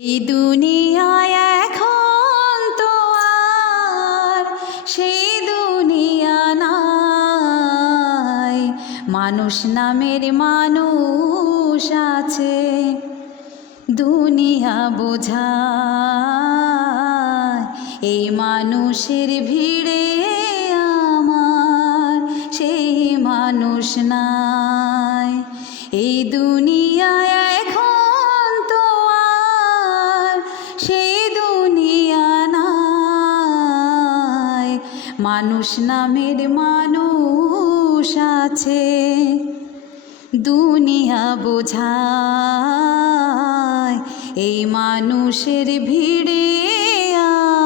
এই দুনিয়ায় এখন তো আর সেই দুনিয়া নাই, মানুষ নামের মানুষ আছে দুনিয়া বোঝায়। এই মানুষের ভিড়ে আমার সেই মানুষ নাই। এই দুনিয়ায় এখন তো আর সেই দুনিয়া নাই, মানুষ নামের মানুষ আছে দুনিয়া বোঝায়। এই মানুষের ভিড়ে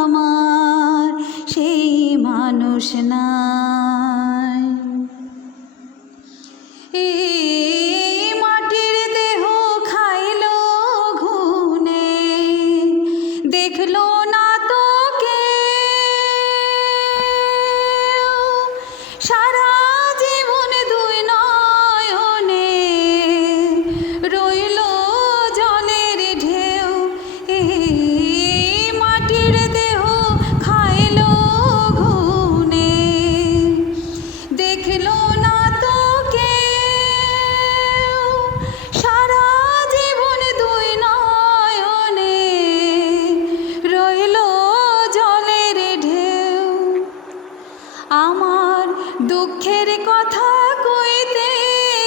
আমার সেই মানুষ নাই। এই মাটির দেহ খাইলো ঘুনে, দেখলো না তো কেউ, সারা জীবন দুই নয়নে রইল জলের ঢেউ। এই মাটির দেহ খাইলো ঘুনে, দেখলো না তো কেউ, সারা জীবন দুই নয়নে রইল জলের ঢেউ। আমার দুঃখের কথা কইতে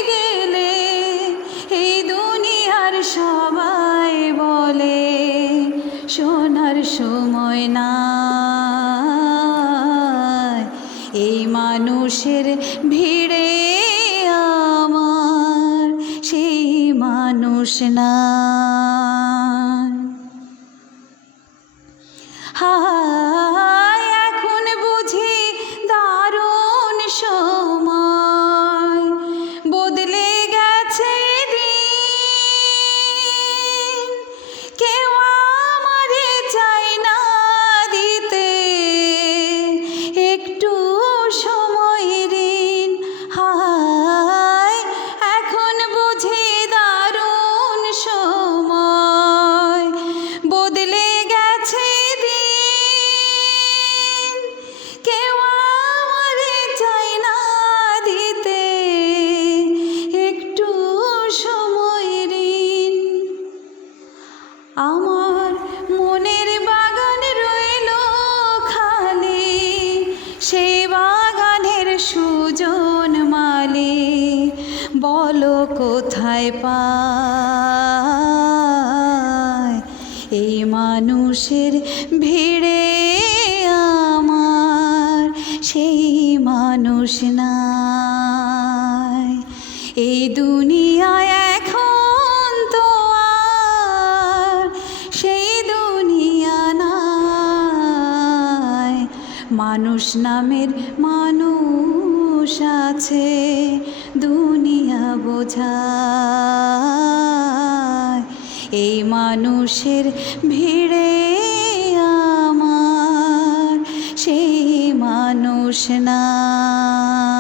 গেলে এই দুনিয়ার সবাই বলে শোনার সময় নাই। এই মানুষের ভিড়ে আমার সেই মানুষ নাই। হায় এখন বুঝি দারুণ সময়, বদলে গেছে দিন, কেউ আমারে চাই না দিতে একটু সময় ঋণ। হায় এখন বুঝি দারুণ সময়, বদলে গেছে দিন, কেউ আমারে চাই না দিতে একটু সময় ঋণ। আমার মনের বাগান রইল খালি, সেই বাগানের সুজন মালি বলো কোথায় পায়। এই মানুষের ভিড়ে আমার সেই মানুষ নাই। এই দুনিয়ায় এখন তো আর সেই দুনিয়া নাই, মানুষ নামের মানুষ আছে দুনিয়া বোঝায়। এই মানুষের ভিড়ে আমার সেই মানুষ নাই।